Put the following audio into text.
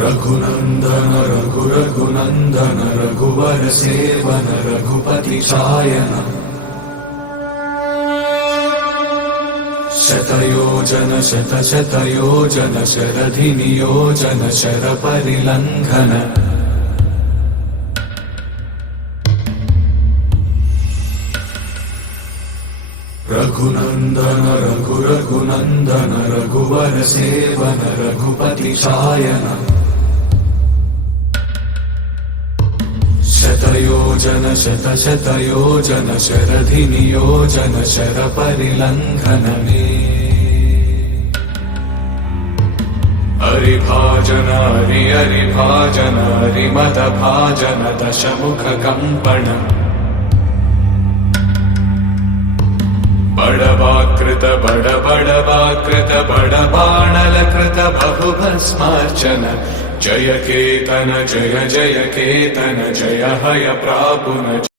रघुनंदन रघुनंदन रघुवर seven Raghupati चायन शतयोजन शतशतयोजन शरधि नियोजन sir परिलंघन Raghunandan Raghunandan रघुवर seven Raghupati चायन शतयोजन शतशतयोजन शरधि नियोजन sir परिलंघन हरिभाजन हरिभाजन हरिमद भाजन दशमुख कंपन बड़वाकृत बड़वाकृत बड़बाणलकृत बहुभस्मार्चन जय केतन जय जय केतन जय हय प्रापुन